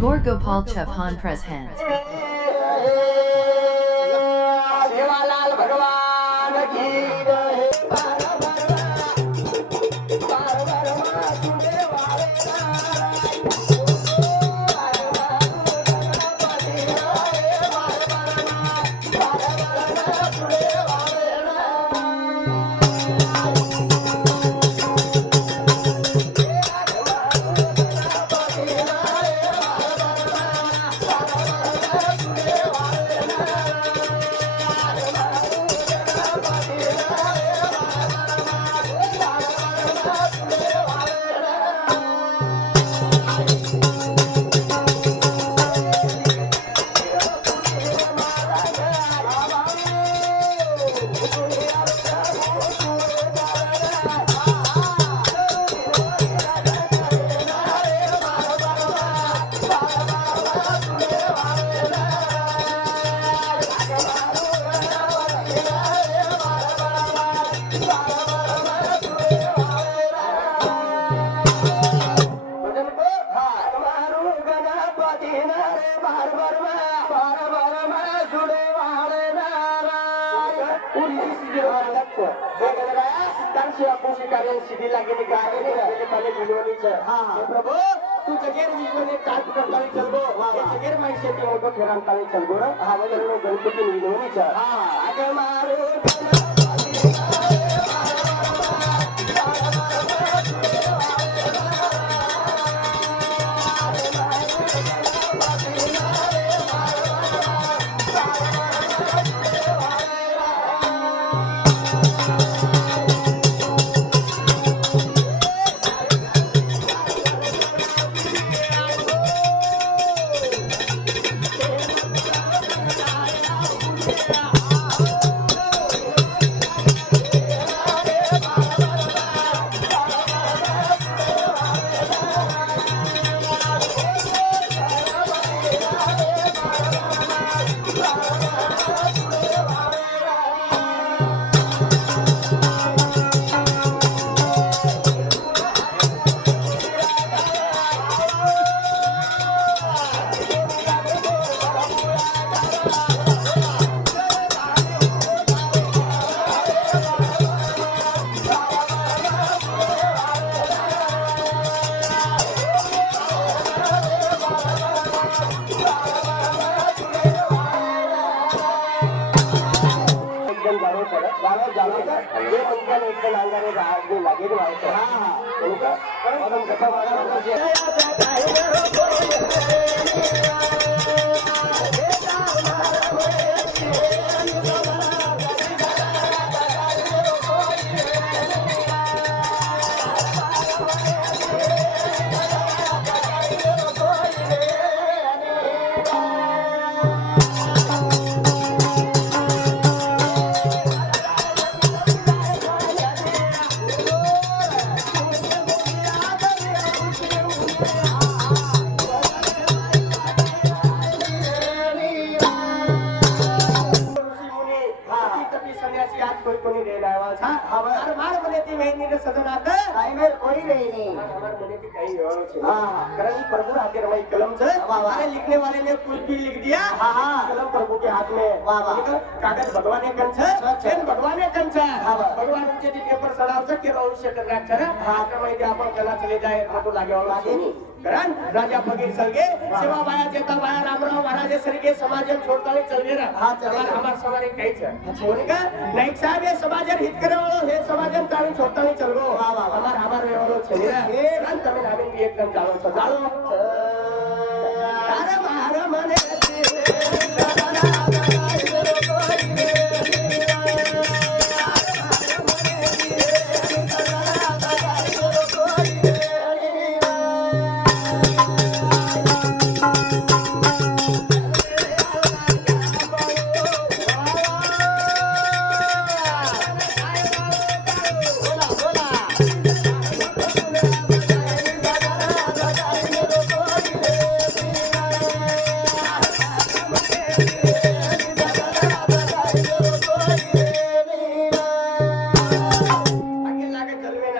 Gaur Gopal Chauhan present. Sevalal भगवान की जय। प्रभु तू जगेर विजवने काट करतानी चलगो जगेर माई शेती मोठो फेरांतानी चलगो हा वगैरे गणपती विजवणीच आगे मारू लिखने वाले ने कुछ भी लिख दिया कलम प्रभु के हाथ में कागज भगवान ने कंच भगवान ने कंच भगवान के पेपर सडाव के भविष्य करण्याचं माहिती आपण कला चले जाए फोटो लागे कारण राजा फकीर सलगे सेवा बाया जेता बाया रामराव महाराज सरगे समाज छोड़तानी चल गे हमार समाज काहीच बोलका नाईक साहेब हे समाज हित करे वाळो हे समाज ताणी छोड़तानी चल गो हमार व्यवहार छे हे रन तमे नामे एक कम जाळो अरे मार मने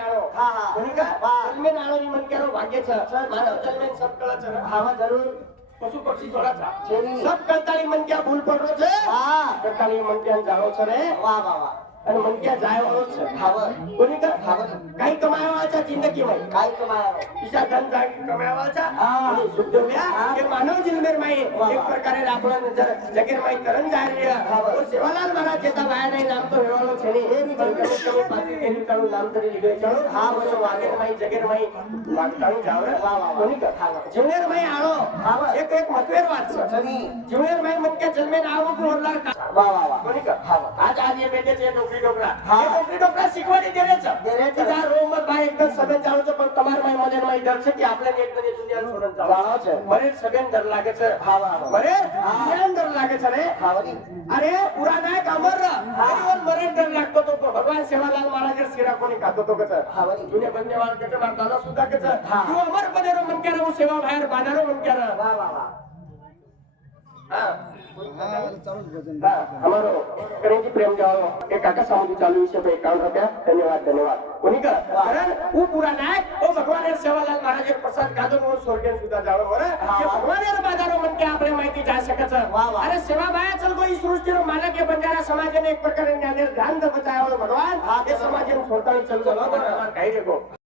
આણો કોની કા જન્મે આણો ની મન કેરો ભાગ્ય છે માનવ જન્મે સબ કળા છે હા જરૂર પશુ પક્ષી થોડા છે સબ કરતાની મન ક્યાં ભૂલ પડરો છે કરતાની મન ક્યાં જાણો છે રે વાહ વાહ વાહ અને મન ક્યાં જાય વાળો છે ખાવર કોની કા કાઈ કમાયા છે જિંદગીમાં કાઈ કમાયા ઈશા ધન જાગી કમાયા છે સુખદેવ્યા કે માનવ જન્મે માં એક પ્રકારે આપણો જગીર માં તરણ જાય રહ્યા તો સેવાલાલ મહારાજ જેતા બાયા નામ તો હેવાળો છે ને એ બી તમે પાછી તેની તારું નામ તરી લીધે ચલો હા બોલો વાગેર માં જગીર માં વાગતાનું જાવ રે વાહ વાહ કોની કા જીવનેર માં આળો એક એક મતવેર વાત છે જીવનેર માં મન કે જન્મે ના આવો કે ઓરલા વાહ વાહ વાહ કોની કા આજ એ બેઠે છે ડોકરી ડોકરા શીખવાડી દે છે જા રોમત ભાઈ એકદમ સબન જાણો છો પણ તમાર માં મદન માં ડર છે કે આપણે એકદમ એ દુનિયા છોડન જાણો છે મને સબન ડર લાગે છે મને કેમ ડર લાગે છે રે અરે પૂરા ના કામર એનો મને ડર લાગતો તો ભગવાન સેવાલાલ મહારાજ શિરા કોની ખાતો તો કે જુને બંને વાર કે માર દાદા સુધા કે તું અમર બનેરો મન કે હું સેવા ભાઈ બાનારો મન કે વાહ વાહ વાહ हमारो करेंगे प्रेम जाओ एक काका सामने चालू है भाई 51 रुपया धन्यवाद धन्यवाद कोनी का कारण वो पूरा नायक ओ भगवान सेवालाल महाराज प्रसाद कादो नो स्वर्ग सुद्धा जाओ मोरे કે ભગવાન બાજારો મન કે આપણે માહિતી જા શકે છે અરે સેવા ભાઈ ચલ કોઈ સૃષ્ટિ નો માનક કે બંજારા સમાજ ને એક પ્રકારે ધ્યાન દ બચાયો ભગવાન એ સમાજ ને છોડતા ચલ ચલો કહી દેગો